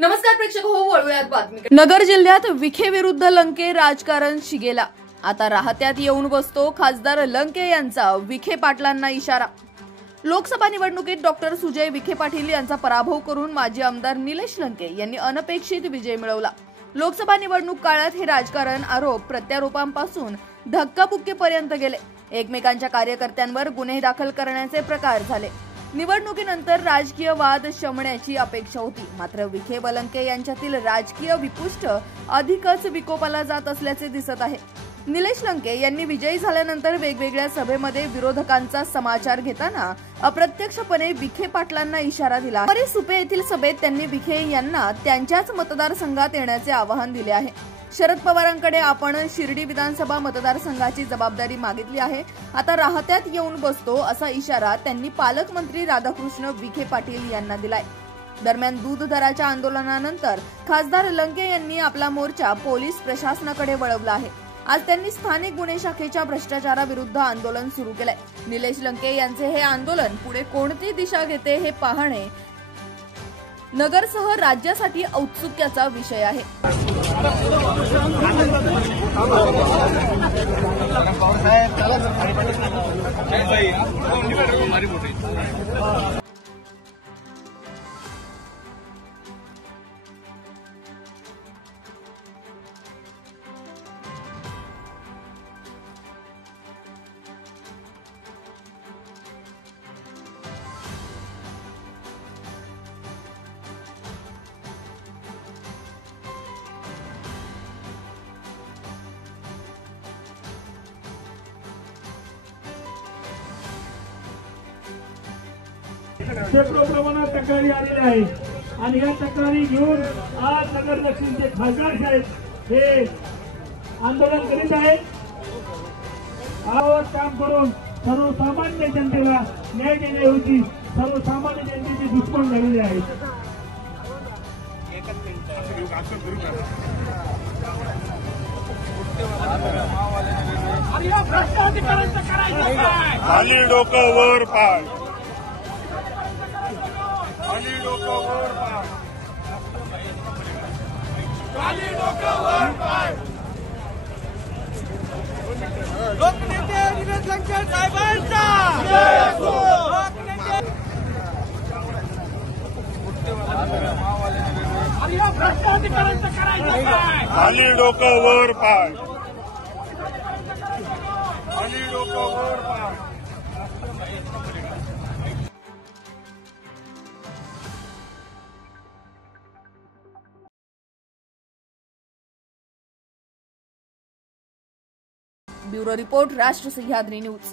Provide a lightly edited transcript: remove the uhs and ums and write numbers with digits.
नमस्कार प्रेक्षक हो, वळूयात बातमी। नगर जिल्ह्यात विखे विरुद्ध लंके राजकारण शिगेला। आता राहत्यात येऊन बसतो खासदार लंके यांचा विखे पाटलांना इशारा। लोकसभा निवडणुकीत डॉक्टर सुजय विखे पाटील यांचा पराभव करून माजी आमदार निलेश लंके यांनी अनपेक्षित विजय मिळवला। लोकसभा निवडणूक काळात हे राजकारण आरोप प्रत्यारोपांपासून धक्काबुक्कीपर्यंत गेले। एकमेकांच्या कार्यकर्त्यांवर गुन्हे दाखल करण्याचे प्रकार झाले। निवडणुकीनंतर राजकीय वाद शमण्याची अपेक्षा होती, मात्र विखे व लंके यांच्यातील राजकीय विपुष्ट अधिकच विकोपाला जात असल्याचे दिसत आहे। निलेश लंके यांनी विजयी झाल्यानंतर वेगवेगळ्या सभेमध्ये विरोधकांचा समाचार घेताना अप्रत्यक्षपणे विखे पाटलांना इशारा दिला। सुपे येथील सभेत त्यांनी विखे यांना त्यांच्याच मतदारसंघात येण्याचे आवाहन दिले आहे। शरद पवारांकडे आपण शिर्डी विधानसभा मतदारसंघाची जबाबदारी मागितली आहे, आता राहत्यात येऊन बसतो असा इशारा त्यांनी पालकमंत्री राधाकृष्ण विखे पाटील यांना दिलाय। दरम्यान दूध दराच्या आंदोलनानंतर खासदार लंके यांनी आपला मोर्चा पोलीस प्रशासनाकडे वळवला आहे। आज त्यांनी स्थानिक गुन्हे शाखेच्या भ्रष्टाचाराविरुद्ध आंदोलन सुरू केलंय। निलेश लंके यांचे हे आंदोलन पुढे कोणती दिशा घेते हे पाहणे नगरसह राज्यासाठी औत्सुक्याचा विषय आहे। शेकडो प्रमाणात तक्रारी आलेल्या आहेत आणि या तक्रारी घेऊन आज नगर दक्षिणचे खासदार साहेब हे आंदोलन करीत आहेत। आवड काम करून सर्वसामान्य जनतेला न्याय देण्याऐवजी सर्वसामान्य जनतेचे दुश्मन झालेले आहेत। खाली डोकं वर पाय, खाली डोकं वर पाय, खाली डोकं वर पाय। लोकनेते निलेश लंके साहेबांचा खाली डोकं वर पाय, खाली डोकं वर पाय। ब्युरो रिपोर्ट, राष्ट्र सह्याद्री न्यूज।